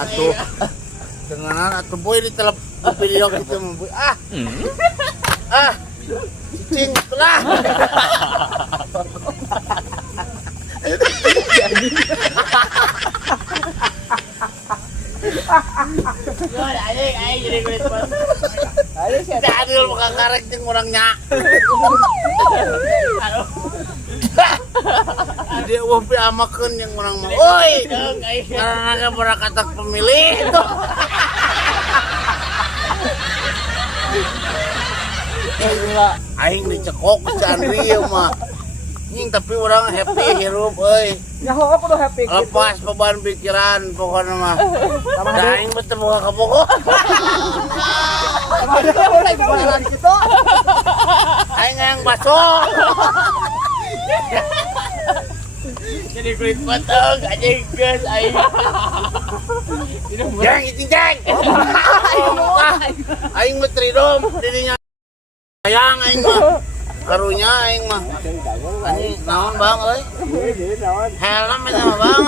mah atuh. Denganan atuh boy di telep video gitu mah boy. Cicing lah. Yo, aing jadi kulit pas. Ayo sih adil muka karek jeung urangnya. Aduh. Dia wah pi amakeun yang urang mah. Oi, karena pernah kata pemilih itu. Aing dicekok si Andri mah. Nying tapi orang happy hirup euy. Ya kok udah happy gitu. Lepas beban pikiran pokoknya mah. Da aing betul muka kapok. Sama ada mulai jualan gitu. Aing yang baso. Jadi kulit potong anjing geus aing. Jeng itu jeng. Aing betridom dirinya. Sayang aing mah. Karunya aing mah. Ani naon Bang euy? Helm eta mah Bang.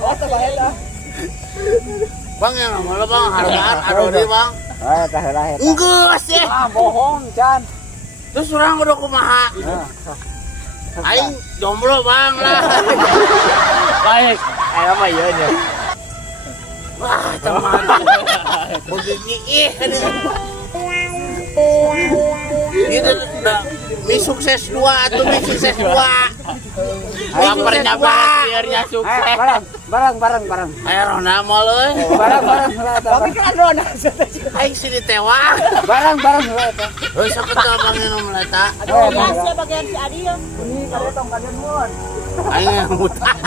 Oh, tabahela. Bang yang mana Bang hargaan ado deui Bang. Tah heula eta. Enggeus ya. Bohong, Can. Terus urang udah kumaha? Aing jomblo Bang lah. Baik. Ayo mah ieu nya. Wah, teman. Begini Itu mi sukses 2 atau mi sukses 2. Laparnya banget biarnya sukses. Barang. Ayo Rona mall euy. Barang. Tapi kan Rona. Aing sini tewang. Barang heula eta. Heuh sakeuteuh Bang nu meleta. Aduh, bagian si Adi ya. Ini kade tong kade mun. Aing yang utang.